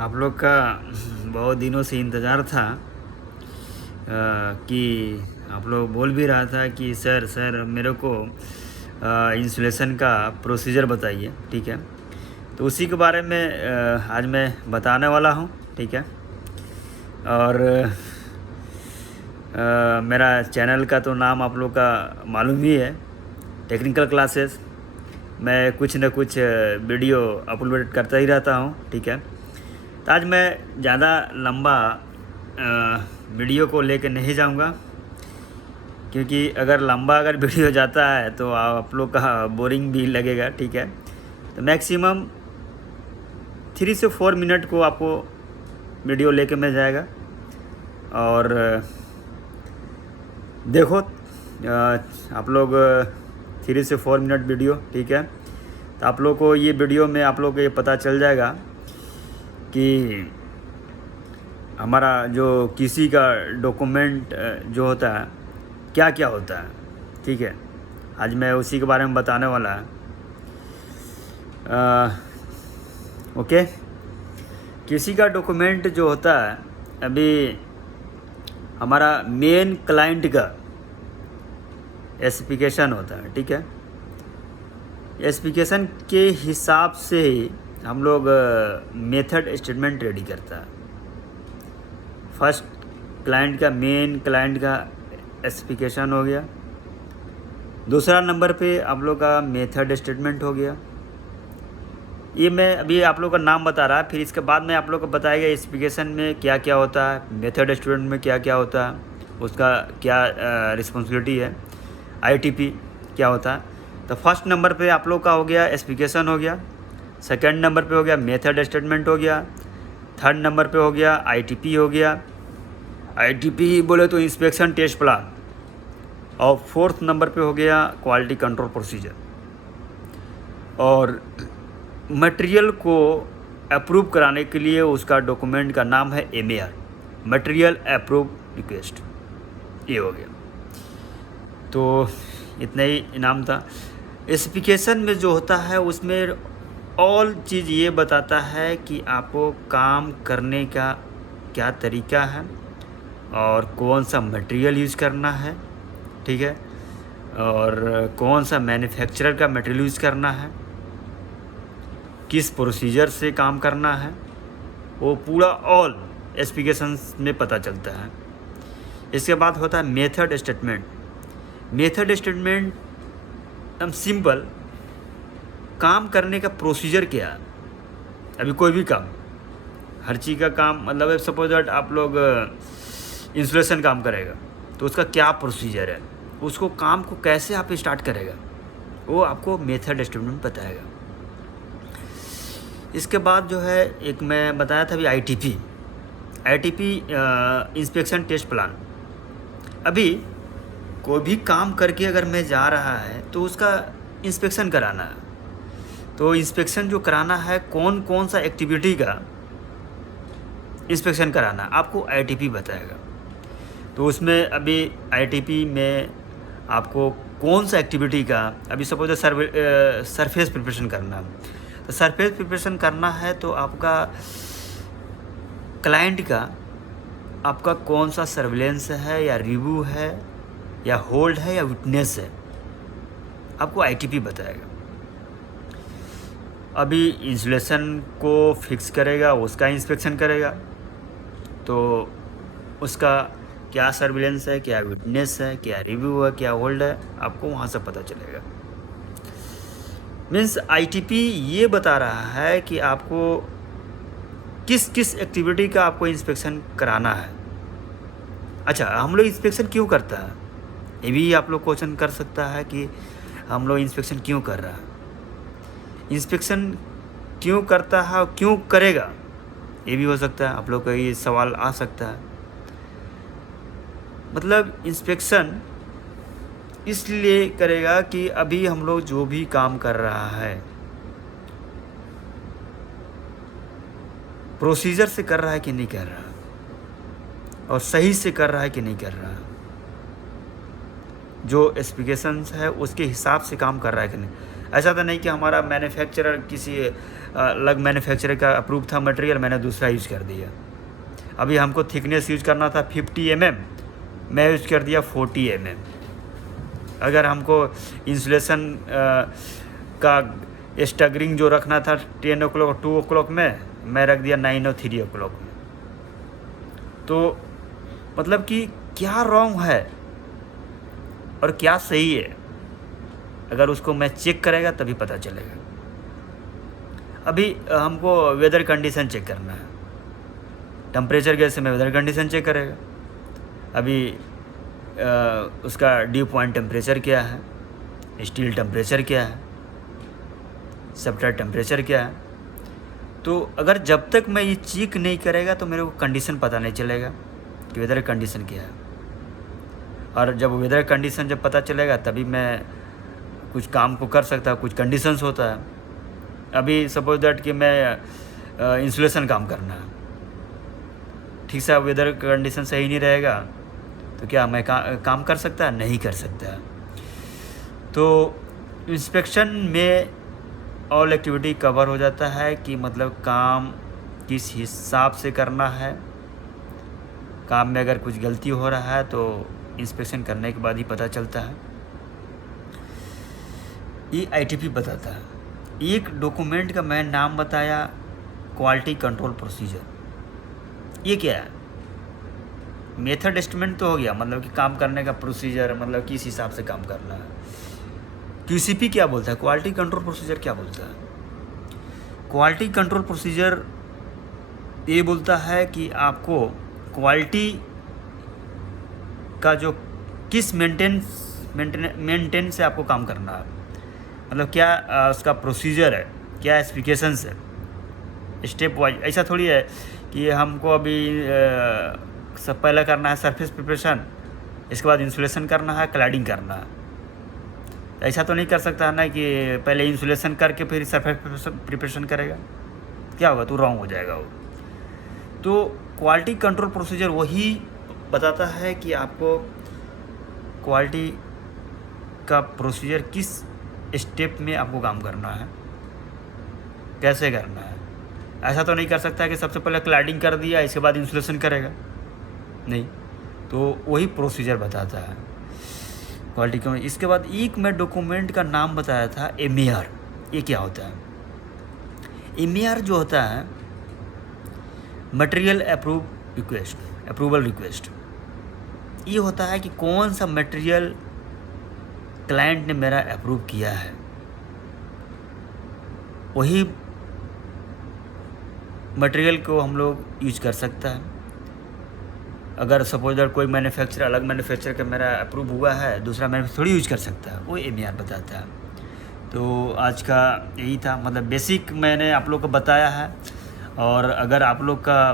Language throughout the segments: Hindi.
आप लोग का बहुत दिनों से इंतज़ार था कि आप लोग बोल भी रहा था कि सर सर मेरे को इंस्टॉलेशन का प्रोसीजर बताइए, ठीक है। तो उसी के बारे में आज मैं बताने वाला हूँ, ठीक है। और मेरा चैनल का तो नाम आप लोग का मालूम ही है, टेक्निकल क्लासेस। मैं कुछ न कुछ वीडियो अपलोड करता ही रहता हूँ, ठीक है। तो आज मैं ज़्यादा लंबा वीडियो को लेकर नहीं जाऊंगा, क्योंकि अगर वीडियो जाता है तो आप लोग का बोरिंग भी लगेगा, ठीक है। तो मैक्सिमम 3 से 4 मिनट को आपको वीडियो लेके मैं जाएगा। और देखो आप लोग 3 से 4 मिनट वीडियो, ठीक है। तो आप लोग को ये वीडियो में आप लोग को ये पता चल जाएगा कि हमारा जो किसी का डॉक्यूमेंट जो होता है क्या क्या होता है, ठीक है। आज मैं उसी के बारे में बताने वाला है। ओके, किसी का डॉक्यूमेंट जो होता है, अभी हमारा मेन क्लाइंट का स्पेसिफिकेशन होता है, ठीक है। स्पेसिफिकेशन के हिसाब से ही हम लोग मेथड स्टेटमेंट रेडी करता है। फर्स्ट मेन क्लाइंट का स्पेसिफिकेशन हो गया। दूसरा नंबर पे आप लोग का मेथड स्टेटमेंट हो गया। ये मैं अभी आप लोग का नाम बता रहा है, फिर इसके बाद में आप लोग को बताएगा स्पेसिफिकेशन में क्या क्या होता है, मेथड स्टेटमेंट में क्या क्या होता है, उसका क्या रिस्पॉन्सिबिलिटी है, आईटीपी क्या होता है। तो फर्स्ट नंबर पे आप लोग का हो गया स्पेसिफिकेशन हो गया, सेकंड नंबर पे हो गया मेथड स्टेटमेंट हो गया, थर्ड नंबर पे हो गया आईटीपी हो गया, आईटीपी बोले तो इंस्पेक्शन टेस्ट प्लान, और फोर्थ नंबर पे हो गया क्वालिटी कंट्रोल प्रोसीजर। और मटेरियल को अप्रूव कराने के लिए उसका डॉक्यूमेंट का नाम है MAR, मटेरियल अप्रूव रिक्वेस्ट। ये हो गया। तो इतना ही इनाम था। स्पेसिफिकेशन में जो होता है उसमें ऑल चीज़ ये बताता है कि आपको काम करने का क्या तरीका है और कौन सा मटेरियल यूज़ करना है, ठीक है, और कौन सा मैन्युफैक्चरर का मटेरियल यूज़ करना है, किस प्रोसीजर से काम करना है, वो पूरा ऑल स्पेसिफिकेशंस में पता चलता है। इसके बाद होता है मेथड स्टेटमेंट। मेथड स्टेटमेंट एकदम सिंपल, काम करने का प्रोसीजर क्या है। अभी कोई भी काम, हर चीज़ का काम, मतलब सपोज दैट आप लोग इंस्टॉलेशन काम करेगा तो उसका क्या प्रोसीजर है, उसको काम को कैसे आप स्टार्ट करेगा, वो आपको मेथड स्टेटमेंट बताएगा। इसके बाद जो है एक मैं बताया था अभी आईटीपी इंस्पेक्शन टेस्ट प्लान। अभी कोई भी काम करके अगर मैं जा रहा है तो उसका इंस्पेक्शन कराना है। तो इंस्पेक्शन जो कराना है, कौन कौन सा एक्टिविटी का इंस्पेक्शन कराना है, आपको आईटीपी बताएगा। तो उसमें अभी आईटीपी में आपको कौन सा एक्टिविटी का, अभी सपोज सरफेस प्रिपरेशन करना है, तो सरफेस प्रिपरेशन करना है तो आपका क्लाइंट का आपका कौन सा सर्विलेंस है या रिव्यू है या होल्ड है या विटनेस है, आपको आईटीपी बताएगा। अभी इंस्टॉलेशन को फिक्स करेगा, उसका इंस्पेक्शन करेगा, तो उसका क्या सर्विलेंस है, क्या विटनेस है, क्या रिव्यू है, क्या होल्ड है, आपको वहाँ से पता चलेगा। मीन्स आईटीपी ये बता रहा है कि आपको किस किस एक्टिविटी का आपको इंस्पेक्शन कराना है। अच्छा, हम लोग इंस्पेक्शन क्यों करता है, ये भी आप लोग क्वेश्चन कर सकता है कि हम लोग इंस्पेक्शन क्यों कर रहा है, इंस्पेक्शन क्यों करता है और क्यों करेगा, ये भी हो सकता है, आप लोग का ये सवाल आ सकता है। मतलब इंस्पेक्शन इसलिए करेगा कि अभी हम लोग जो भी काम कर रहा है प्रोसीजर से कर रहा है कि नहीं कर रहा, और सही से कर रहा है कि नहीं कर रहा, जो स्पेसिफिकेशंस है उसके हिसाब से काम कर रहा है कि नहीं। ऐसा तो नहीं कि हमारा मैन्युफैक्चरर किसी अलग मैन्युफैक्चरर का अप्रूव था मटेरियल, मैंने दूसरा यूज़ कर दिया। अभी हमको थिकनेस यूज़ करना था 50 mm, मैं यूज़ कर दिया 40 mm। अगर हमको इंसुलेशन का स्टगरिंग जो रखना था 10 o'clock 2 o'clock में, मैं रख दिया 9 और 3 o'clock में। तो मतलब कि क्या रॉन्ग है और क्या सही है, अगर उसको मैं चेक करेगा तभी पता चलेगा। अभी हमको वेदर कंडीशन चेक करना है, टेम्परेचर कैसे में वेदर कंडीशन चेक करेगा। अभी उसका ड्यू पॉइंट टेम्परेचर क्या है, स्टील टेम्परेचर क्या है, सब्सट्रेट टेम्परेचर क्या है। तो अगर जब तक मैं ये चेक नहीं करेगा तो मेरे को कंडीशन पता नहीं चलेगा कि वेदर कंडीशन क्या है। और जब वेदर कंडीशन जब पता चलेगा तभी मैं कुछ काम को कर सकता, कुछ कंडीशंस होता है। अभी सपोज दैट कि मैं इंसुलेशन काम करना है, ठीक से वेदर कंडीशन सही नहीं रहेगा तो क्या मैं काम कर सकता है? नहीं कर सकता। तो इंस्पेक्शन में ऑल एक्टिविटी कवर हो जाता है कि मतलब काम किस हिसाब से करना है। काम में अगर कुछ गलती हो रहा है तो इंस्पेक्शन करने के बाद ही पता चलता है। ये ITP बताता है। एक डॉक्यूमेंट का मैं नाम बताया, क्वालिटी कंट्रोल प्रोसीजर। ये क्या है? मेथड एस्टिमेट तो हो गया, मतलब कि काम करने का प्रोसीजर, मतलब किस हिसाब से काम करना है। QCP क्या बोलता है? क्वालिटी कंट्रोल प्रोसीजर क्या बोलता है? क्वालिटी कंट्रोल प्रोसीजर ये बोलता है कि आपको क्वालिटी का जो किस मेंटेन से आपको काम करना है, मतलब क्या उसका प्रोसीजर है, क्या स्पेसिफिकेशंस है, स्टेप वाइज। ऐसा थोड़ी है कि हमको अभी सब पहले करना है सरफेस प्रिपरेशन, इसके बाद इंसुलेशन करना है, क्लैडिंग करना है। ऐसा तो नहीं कर सकता है ना कि पहले इंसुलेशन करके फिर सरफेस प्रिपरेशन करेगा, क्या होगा? तो रॉन्ग हो जाएगा वो। तो क्वालिटी कंट्रोल प्रोसीजर वही बताता है कि आपको क्वालिटी का प्रोसीजर किस स्टेप में आपको काम करना है, कैसे करना है। ऐसा तो नहीं कर सकता है कि सबसे पहले क्लैडिंग कर दिया इसके बाद इंसुलेशन करेगा, नहीं। तो वही प्रोसीजर बताता है क्वालिटी का। इसके बाद एक मैं डॉक्यूमेंट का नाम बताया था MER। ये क्या होता है? MER जो होता है मटेरियल अप्रूवल रिक्वेस्ट। ये होता है कि कौन सा मटेरियल क्लाइंट ने मेरा अप्रूव किया है, वही मटेरियल को हम लोग यूज कर सकता है। अगर सपोज दैट कोई मैन्युफैक्चरर अलग मैन्युफैक्चरर का मेरा अप्रूव हुआ है, दूसरा मैन्युफैक्चरर थोड़ी यूज कर सकता है, वो MER बताता है। तो आज का यही था, मतलब बेसिक मैंने आप लोग को बताया है। और अगर आप लोग का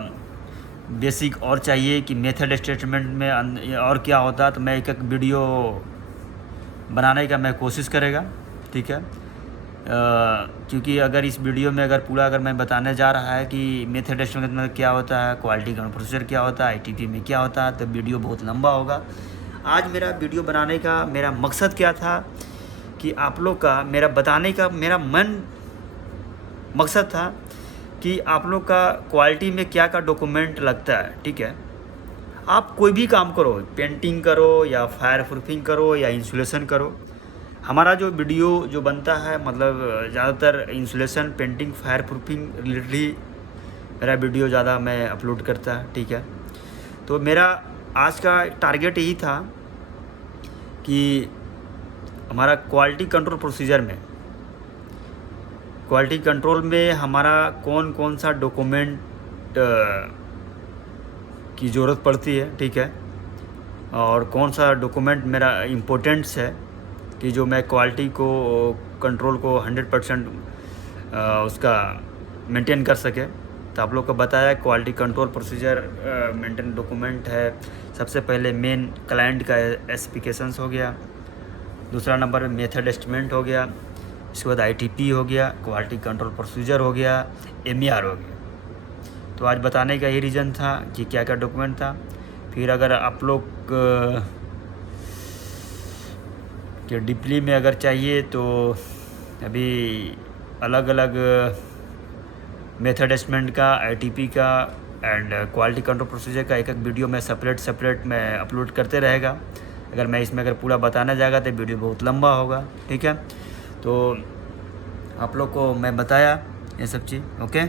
बेसिक और चाहिए कि मेथड स्टेटमेंट में और क्या होता है, तो मैं एक वीडियो बनाने का मैं कोशिश करेगा, ठीक है। क्योंकि अगर इस वीडियो में अगर पूरा अगर मैं बताने जा रहा है कि मेथड एस्टिमेट में क्या होता है, क्वालिटी कंट्रोल प्रोसीजर क्या होता है, ITP में क्या होता है, तो वीडियो बहुत लंबा होगा। आज मेरा वीडियो बनाने का मेरा मकसद क्या था कि आप लोग का मेरा बताने का मेरा मकसद था कि आप लोग का क्वालिटी में क्या का डॉक्यूमेंट लगता है, ठीक है। आप कोई भी काम करो, पेंटिंग करो या फायर प्रूफिंग करो या इंसुलेशन करो, हमारा जो वीडियो जो बनता है मतलब ज़्यादातर insulation, painting, fire proofing related ही मेरा वीडियो ज़्यादा मैं अपलोड करता है, ठीक है। तो मेरा आज का टारगेट यही था कि हमारा क्वालिटी कंट्रोल प्रोसीजर में, क्वालिटी कंट्रोल में हमारा कौन कौन सा डॉक्यूमेंट की ज़रूरत पड़ती है, ठीक है, और कौन सा डॉक्यूमेंट मेरा इम्पोर्टेंट्स है कि जो मैं क्वालिटी को कंट्रोल को 100% उसका मेंटेन कर सके। तो आप लोग को बताया quality control procedure maintain document है। सबसे पहले मेन क्लाइंट का स्पेसिफिकेशंस हो गया, दूसरा नंबर में मेथड एस्टिमेट हो गया, इसके बाद ITP हो गया, क्वालिटी कंट्रोल प्रोसीजर हो गया, MER हो गया। तो आज बताने का यही रीज़न था कि क्या क्या डॉक्यूमेंट था। फिर अगर आप लोग के डीपली में अगर चाहिए तो अभी अलग अलग मेथड एस्टमेंट का, ITP का एंड क्वालिटी कंट्रोल प्रोसीजर का एक वीडियो मैं सेपरेट मैं अपलोड करते रहेगा। अगर मैं इसमें पूरा बताना जाएगा तो वीडियो बहुत लंबा होगा, ठीक है। तो आप लोग को मैं बताया ये सब चीज़, ओके।